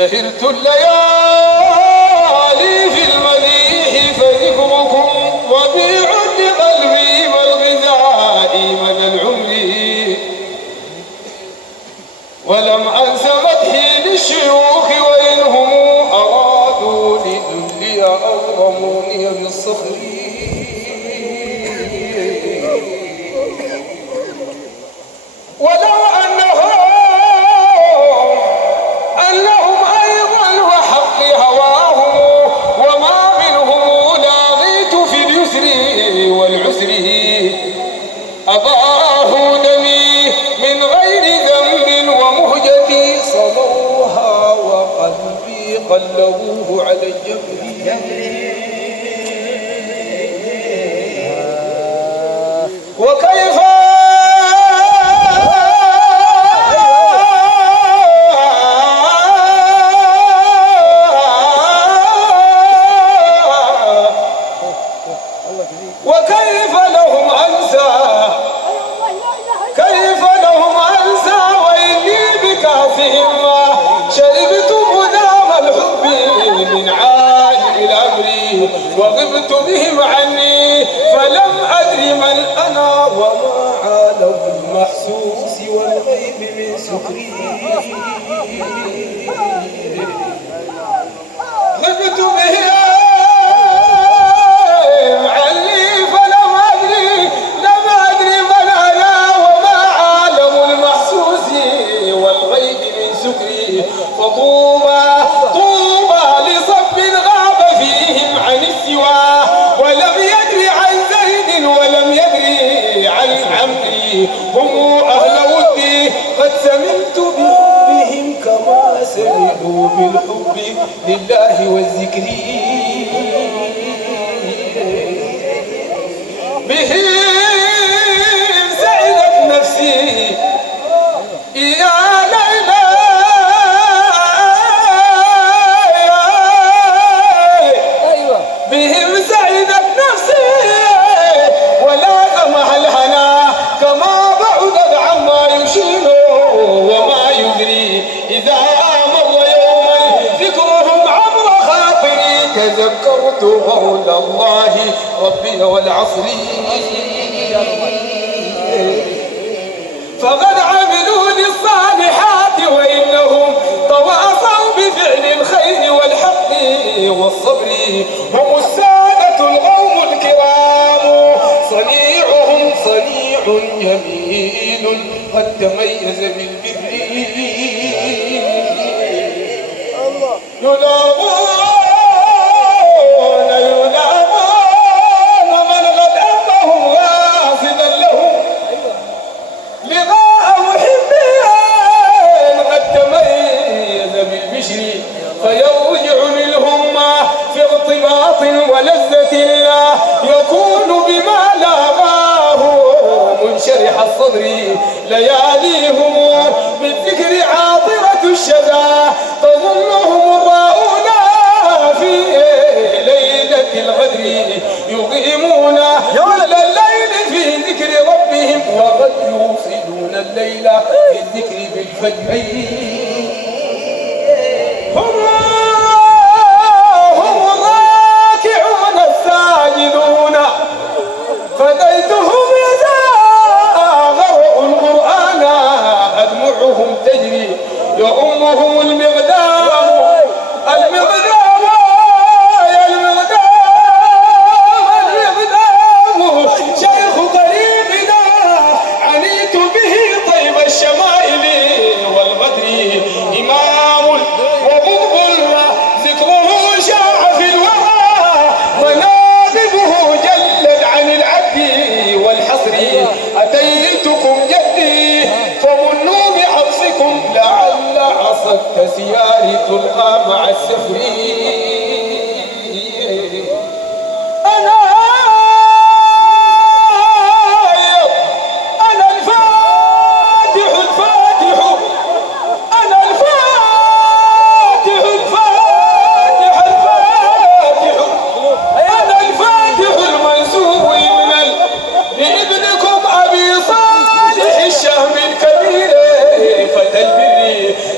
سهرت الليالي في المليح فذكركم ربيع لقلبي والغذاء من العمر، ولم أنس مدحي للشيوخ وإنهم أرادوا لذلي أغرموني بالصخر. ولو أنهم أيضا وحق هواهم وما منهم لاغيت في اليسر والعسر، أضاءه دمي من غير ذنب ومهجتي صبروها وقلبي قلبوه على الجبر. وكيف وغبت بهم عني فلم أدري من أنا وما عالم المحسوس والغيب من سكري. غبت بهم عني فلم أدري من أنا وما عالم المحسوس والغيب من سكري. فطوبى لصب غاب فيهم عن السوى ولم يدري عن زيد ولم يدري عن عمري. هم أهل ودي قد سمعت بحبهم كما سمعوا بالحب لله والذكر. بهم سعدت نفسي يا ليلى، بهم سعدت نفسي ولا طمح الهنا كما بعدت عما يشير وما يدري. إذا مر يوما ذكرهم عبر خاطري تذكرت قول الله ربي والعصر. فقد عملوا للصالحات وإنهم تواصوا بفعل الخير والحق والصبر. هم السادة القوم الكرام صنيعهم صنيع جميل قد تميز بالبر. يلامون من قد أمهم غاصدا لهم لقاء محبين قد تميز بالبشر. فيرجع منهم في ارتباط ولذة الله يكون بما لاغاه منشرح الصدر. لياليهم بالذكر عاطرة الشذا تظنهم الراؤون في ليلة الغدر. يقيمون كل الليل في ذكر ربهم وقد يوصلون الليل في الذكر بالفجر. هم الراكعون الساجدون فديتهم إذا غرقوا القرآن أدمعهم تجري. يؤمهم المقدام شيخ قريبنا عنيت به طيب الشمائل والبدر. إمام وقطب ذكره شاع في الورى مناقبه جلت عن العد والحصر. أتيتكم جدي فمنوا بعطفكم لعل عصا التسيار تلقى مع السفر.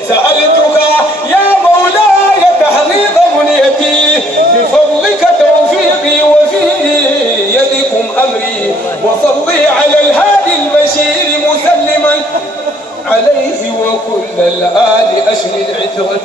سألتك يا مولاي عليه وكل الآل أشر العترة